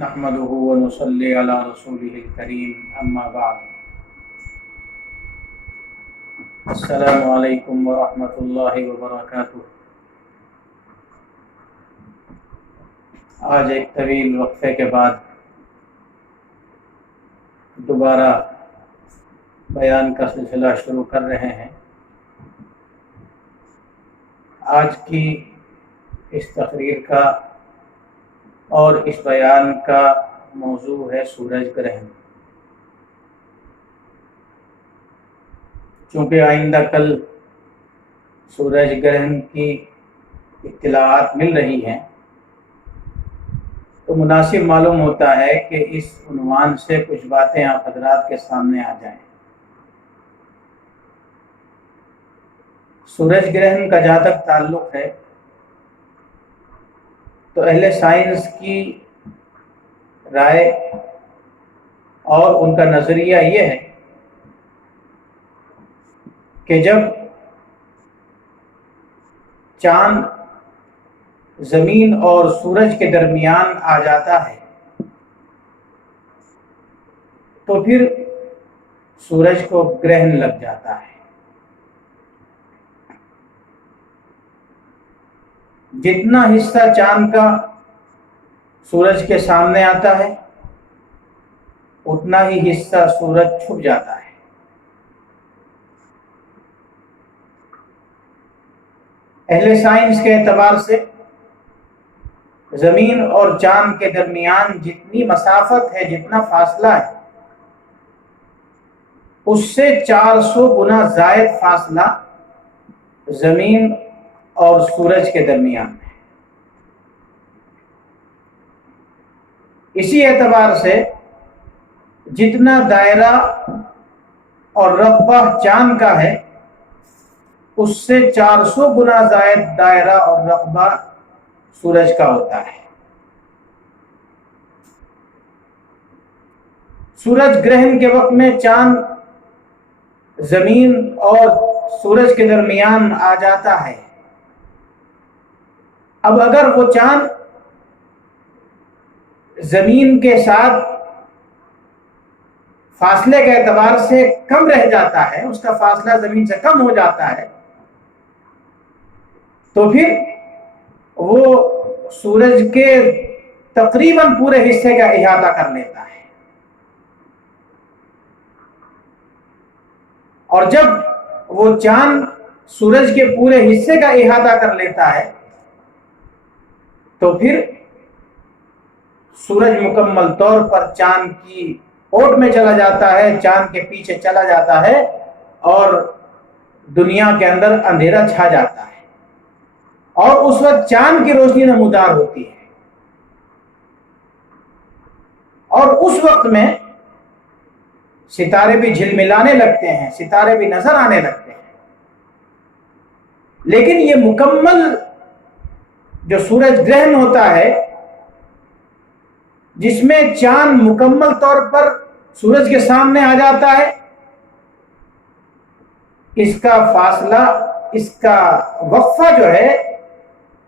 نحمده ونصلي على رسوله الكريم اما بعد السلام علیکم ورحمۃ اللہ وبرکاتہ۔ آج ایک طویل وقفے کے بعد دوبارہ بیان کا سلسلہ شروع کر رہے ہیں۔ آج کی اس تقریر کا اور اس بیان کا موضوع ہے سورج گرہن۔ چونکہ آئندہ کل سورج گرہن کی اطلاعات مل رہی ہیں تو مناسب معلوم ہوتا ہے کہ اس عنوان سے کچھ باتیں آپ حضرات کے سامنے آ جائیں۔ سورج گرہن کا جہاں تک تعلق ہے تو اہل سائنس کی رائے اور ان کا نظریہ یہ ہے کہ جب چاند زمین اور سورج کے درمیان آ جاتا ہے تو پھر سورج کو گرہن لگ جاتا ہے۔ جتنا حصہ چاند کا سورج کے سامنے آتا ہے اتنا ہی حصہ سورج چھپ جاتا ہے۔ اہل سائنس کے اعتبار سے زمین اور چاند کے درمیان جتنی مسافت ہے، جتنا فاصلہ ہے، اس سے 400 گنا زائد فاصلہ زمین اور سورج کے درمیان ہے۔ اسی اعتبار سے جتنا دائرہ اور رقبہ چاند کا ہے اس سے 400 گنا زائد دائرہ اور رقبہ سورج کا ہوتا ہے۔ سورج گرہن کے وقت میں چاند زمین اور سورج کے درمیان آ جاتا ہے۔ اب اگر وہ چاند زمین کے ساتھ فاصلے کے اعتبار سے کم رہ جاتا ہے، اس کا فاصلہ زمین سے کم ہو جاتا ہے، تو پھر وہ سورج کے تقریباً پورے حصے کا احاطہ کر لیتا ہے۔ اور جب وہ چاند سورج کے پورے حصے کا احاطہ کر لیتا ہے تو پھر سورج مکمل طور پر چاند کی اوٹ میں چلا جاتا ہے، چاند کے پیچھے چلا جاتا ہے اور دنیا کے اندر اندھیرا چھا جاتا ہے، اور اس وقت چاند کی روشنی نمودار ہوتی ہے، اور اس وقت میں ستارے بھی جھلملانے لگتے ہیں، ستارے بھی نظر آنے لگتے ہیں۔ لیکن یہ مکمل جو سورج گرہن ہوتا ہے، جس میں چاند مکمل طور پر سورج کے سامنے آ جاتا ہے، اس کا فاصلہ، اس کا وقفہ جو ہے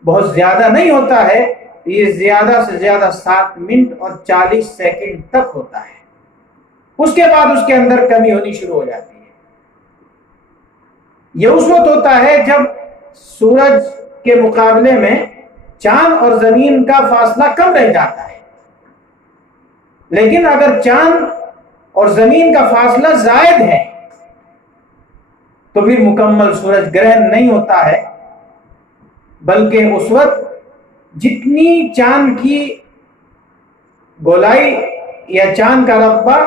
بہت زیادہ نہیں ہوتا ہے، یہ زیادہ سے زیادہ 7 منٹ اور 40 سیکنڈ تک ہوتا ہے۔ اس کے بعد اس کے اندر کمی ہونی شروع ہو جاتی ہے۔ یہ اس وقت ہوتا ہے جب سورج کے مقابلے میں چاند اور زمین کا فاصلہ کم رہ جاتا ہے، لیکن اگر چاند اور زمین کا فاصلہ زائد ہے تو پھر مکمل سورج گرہن نہیں ہوتا ہے، بلکہ اس وقت جتنی چاند کی گولائی یا چاند کا رقبہ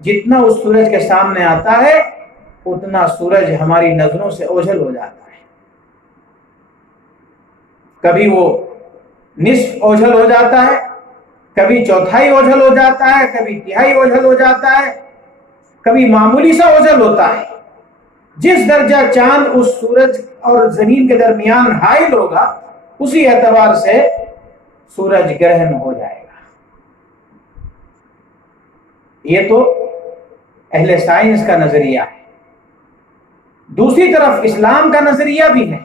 جتنا اس سورج کے سامنے آتا ہے اتنا سورج ہماری نظروں سے اوجھل ہو جاتا ہے۔ کبھی وہ نصف اوجھل ہو جاتا ہے، کبھی چوتھائی اوجھل ہو جاتا ہے، کبھی تہائی اوجھل ہو جاتا ہے، کبھی معمولی سا اوجھل ہوتا ہے۔ جس درجہ چاند اس سورج اور زمین کے درمیان حائل ہوگا اسی اعتبار سے سورج گرہن ہو جائے گا۔ یہ تو اہل سائنس کا نظریہ ہے۔ دوسری طرف اسلام کا نظریہ بھی ہے۔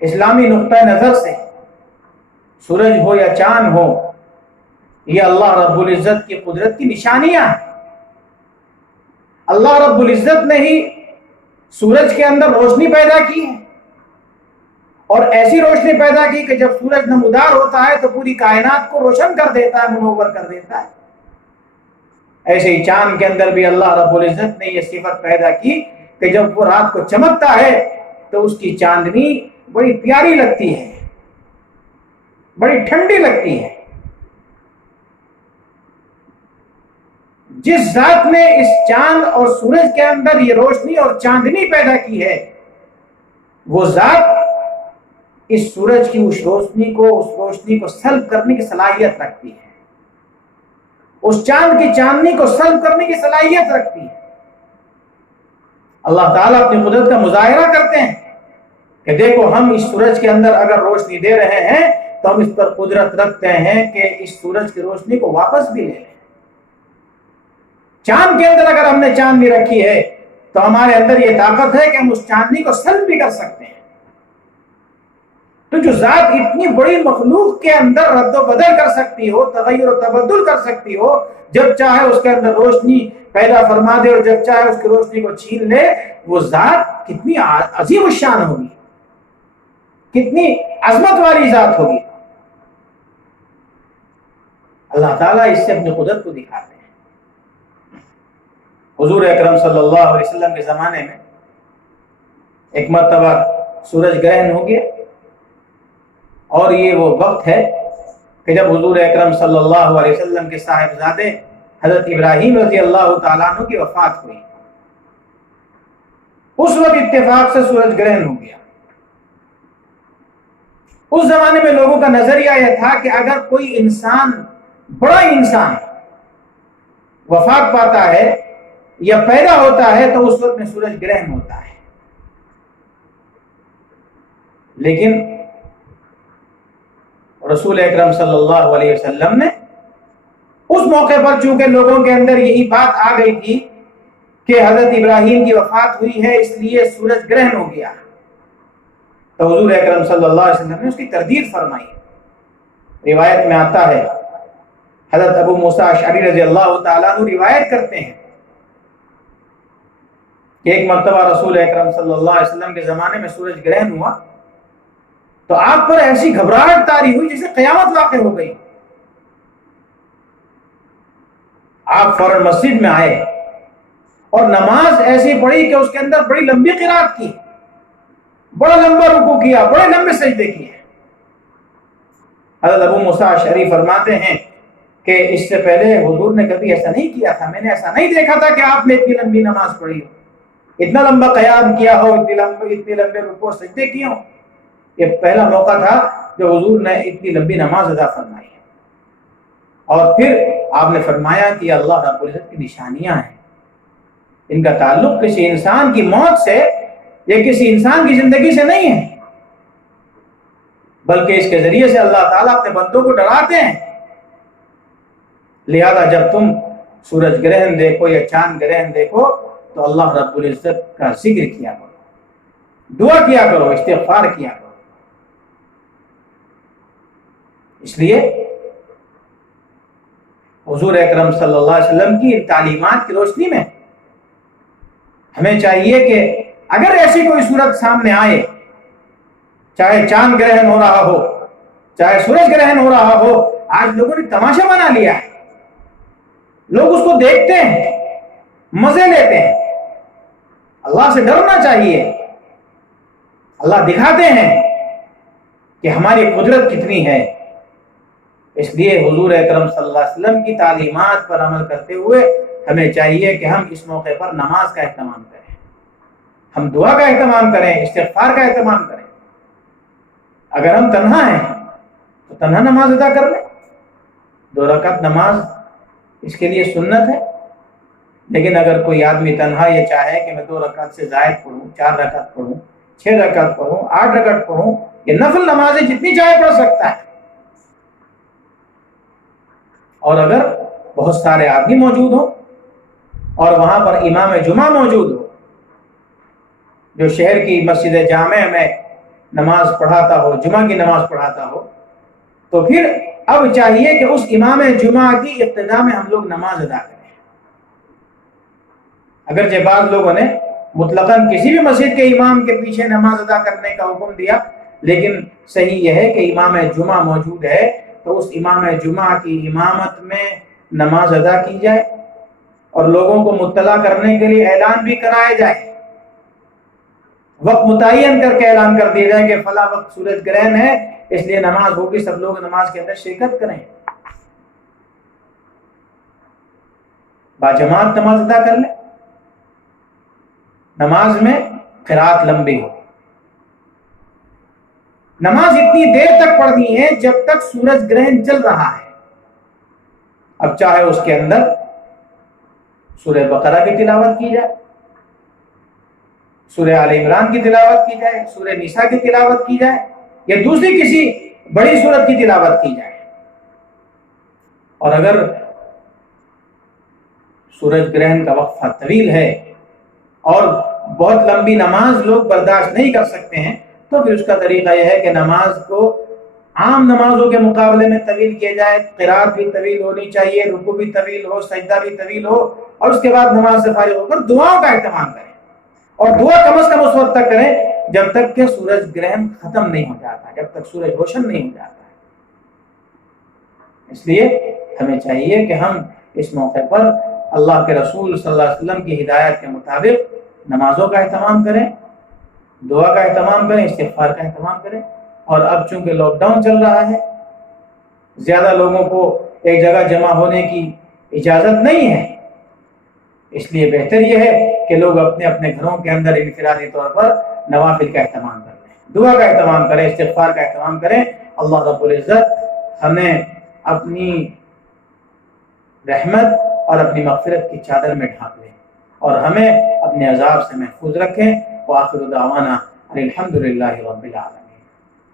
اسلامی نقطہ نظر سے سورج ہو یا چاند ہو، یہ اللہ رب العزت کی قدرت کی نشانیاں ہیں۔ اللہ رب العزت نے ہی سورج کے اندر روشنی پیدا کی ہے، اور ایسی روشنی پیدا کی کہ جب سورج نمودار ہوتا ہے تو پوری کائنات کو روشن کر دیتا ہے، منور کر دیتا ہے۔ ایسے ہی چاند کے اندر بھی اللہ رب العزت نے یہ صفت پیدا کی کہ جب وہ رات کو چمکتا ہے تو اس کی چاندنی بڑی پیاری لگتی ہے، بڑی ٹھنڈی لگتی ہے۔ جس ذات نے اس چاند اور سورج کے اندر یہ روشنی اور چاندنی پیدا کی ہے، وہ ذات اس سورج کی اس روشنی کو سلب کرنے کی صلاحیت رکھتی ہے، اس چاند کی چاندنی کو سلب کرنے کی صلاحیت رکھتی ہے۔ اللہ تعالیٰ اپنی قدرت کا مظاہرہ کرتے ہیں کہ دیکھو ہم اس سورج کے اندر اگر روشنی دے رہے ہیں تو ہم اس پر قدرت رکھتے ہیں کہ اس سورج کی روشنی کو واپس بھی لے لیں۔ چاند کے اندر اگر ہم نے چاندنی رکھی ہے تو ہمارے اندر یہ طاقت ہے کہ ہم اس چاندنی کو سلب بھی کر سکتے ہیں۔ تو جو ذات اتنی بڑی مخلوق کے اندر رد و بدل کر سکتی ہو، تغیر و تبدل کر سکتی ہو، جب چاہے اس کے اندر روشنی پیدا فرما دے اور جب چاہے اس کی روشنی کو چھین لے، وہ ذات کتنی عظیم الشان ہوگی، کتنی عظمت والی ذات ہوگی۔ اللہ تعالیٰ اس سے اپنی قدرت کو دکھاتے ہیں۔ حضور اکرم صلی اللہ علیہ وسلم کے زمانے میں ایک مرتبہ سورج گرہن ہو گیا، اور یہ وہ وقت ہے کہ جب حضور اکرم صلی اللہ علیہ وسلم کے صاحبزادے حضرت ابراہیم رضی اللہ تعالیٰ عنہ کی وفات ہوئی۔ اس وقت اتفاق سے سورج گرہن ہو گیا۔ اس زمانے میں لوگوں کا نظریہ یہ تھا کہ اگر کوئی انسان، بڑا انسان وفات پاتا ہے یا پیدا ہوتا ہے تو اس وقت میں سورج گرہن ہوتا ہے، لیکن رسول اکرم صلی اللہ علیہ وسلم نے اس موقع پر چونکہ لوگوں کے اندر یہی بات آ گئی تھی کہ حضرت ابراہیم کی وفات ہوئی ہے اس لیے سورج گرہن ہو گیا، تو حضور اکرم صلی اللہ علیہ وسلم نے اس کی تردید فرمائی۔ روایت میں آتا ہے، حضرت ابو موسیٰ اشعری رضی اللہ تعالیٰ عنہ روایت کرتے ہیں کہ ایک مرتبہ رسول اکرم صلی اللہ علیہ وسلم کے زمانے میں سورج گرہن ہوا تو آپ پر ایسی گھبراہٹ طاری ہوئی جیسے قیامت واقع ہو گئی۔ آپ فوراً مسجد میں آئے اور نماز ایسی پڑھی کہ اس کے اندر بڑی لمبی قرات کی، بڑا لمبا رکوع کیا، بڑے لمبے سجدے کیے۔ حضرت ابو موسیٰ اشعری فرماتے ہیں کہ اس سے پہلے حضور نے کبھی ایسا نہیں کیا تھا، میں نے ایسا نہیں دیکھا تھا کہ آپ نے اتنی لمبی نماز پڑھی ہو، اتنا لمبا قیام کیا ہو، اتنے لمبے رکوع سجدے کیے ہوں۔ یہ پہلا موقع تھا جو حضور نے اتنی لمبی نماز ادا فرمائی ہے۔ اور پھر آپ نے فرمایا کہ اللہ رب العزت کی نشانیاں ہیں، ان کا تعلق کسی انسان کی موت سے یا کسی انسان کی زندگی سے نہیں ہے، بلکہ اس کے ذریعے سے اللہ تعالیٰ اپنے بندوں کو ڈراتے ہیں۔ لہذا جب تم سورج گرہن دیکھو یا چاند گرہن دیکھو تو اللہ رب العزت کا ذکر کیا کرو، دعا کیا کرو، استغفار کیا کرو۔ اس لیے حضور اکرم صلی اللہ علیہ وسلم کی تعلیمات کی روشنی میں ہمیں چاہیے کہ اگر ایسی کوئی صورت سامنے آئے، چاہے چاند گرہن ہو رہا ہو، چاہے سورج گرہن ہو رہا ہو، آج لوگوں نے تماشا بنا لیا ہے، لوگ اس کو دیکھتے ہیں، مزے لیتے ہیں۔ اللہ سے ڈرنا چاہیے۔ اللہ دکھاتے ہیں کہ ہماری قدرت کتنی ہے۔ اس لیے حضور اکرم صلی اللہ علیہ وسلم کی تعلیمات پر عمل کرتے ہوئے ہمیں چاہیے کہ ہم اس موقع پر نماز کا اہتمام کریں، ہم دعا کا اہتمام کریں، استغفار کا اہتمام کریں۔ اگر ہم تنہا ہیں تو تنہا نماز ادا کر لیں، 2 رکعت نماز اس کے لیے سنت ہے۔ لیکن اگر کوئی آدمی تنہا یہ چاہے کہ میں 2 رکعت سے زائد پڑھوں، 4 رکعت پڑھوں، 6 رکعت پڑھوں، 8 رکعت پڑھوں، یہ نفل نمازیں جتنی چاہے پڑھ سکتا ہے۔ اور اگر بہت سارے آدمی موجود ہوں اور وہاں پر امام جمعہ موجود ہو جو شہر کی مسجد جامع میں نماز پڑھاتا ہو، جمعہ کی نماز پڑھاتا ہو، تو پھر اب چاہیے کہ اس امام جمعہ کی ابتدا میں ہم لوگ نماز ادا کریں۔ اگرچہ بعض لوگوں نے مطلقاً کسی بھی مسجد کے امام کے پیچھے نماز ادا کرنے کا حکم دیا، لیکن صحیح یہ ہے کہ امام جمعہ موجود ہے تو اس امام جمعہ کی امامت میں نماز ادا کی جائے، اور لوگوں کو مطلع کرنے کے لیے اعلان بھی کرایا جائے، وقت متعین کر کے اعلان کر دیا جائے کہ فلاں وقت سورج گرہن ہے، اس لیے نماز ہوگی، سب لوگ نماز کے اندر شرکت کریں، باجماعت نماز ادا کر لیں۔ نماز میں قرات لمبی ہو، نماز اتنی دیر تک پڑھنی ہے جب تک سورج گرہن چل رہا ہے۔ اب چاہے اس کے اندر سورہ بقرہ کی تلاوت کی جائے، سورہ آل عمران کی تلاوت کی جائے، سورہ نساء کی تلاوت کی جائے، یا دوسری کسی بڑی سورت کی تلاوت کی جائے، اور اگر سورج گرہن کا وقفہ طویل ہے اور بہت لمبی نماز لوگ برداشت نہیں کر سکتے ہیں تو پھر اس کا طریقہ یہ ہے کہ نماز کو عام نمازوں کے مقابلے میں طویل کیا جائے، قرات بھی طویل ہونی چاہیے، رکوع بھی طویل ہو، سجدہ بھی طویل ہو، اور اس کے بعد نماز سے فارغ ہو کر دعاؤں کا اہتمام کریں، اور دعا کم از کم اس وقت تک کریں جب تک کہ سورج گرہن ختم نہیں ہو جاتا، جب تک سورج روشن نہیں ہو جاتا ہے۔ اس لیے ہمیں چاہیے کہ ہم اس موقع پر اللہ کے رسول صلی اللہ علیہ وسلم کی ہدایت کے مطابق نمازوں کا اہتمام کریں، دعا کا اہتمام کریں، استغفار کا اہتمام کریں۔ اور اب چونکہ لاک ڈاؤن چل رہا ہے، زیادہ لوگوں کو ایک جگہ جمع ہونے کی اجازت نہیں ہے، اس لیے بہتر یہ ہے کہ لوگ اپنے اپنے گھروں کے اندر انفرادی طور پر نوافل کا اہتمام کریں، دعا کا اہتمام کریں، استغفار کا اہتمام کریں۔ اللہ رب العزت ہمیں اپنی رحمت اور اپنی مغفرت کی چادر میں ڈھانپ لیں اور ہمیں اپنے عذاب سے محفوظ رکھیں۔ وآخر دعوانا الحمد للہ رب العالمین۔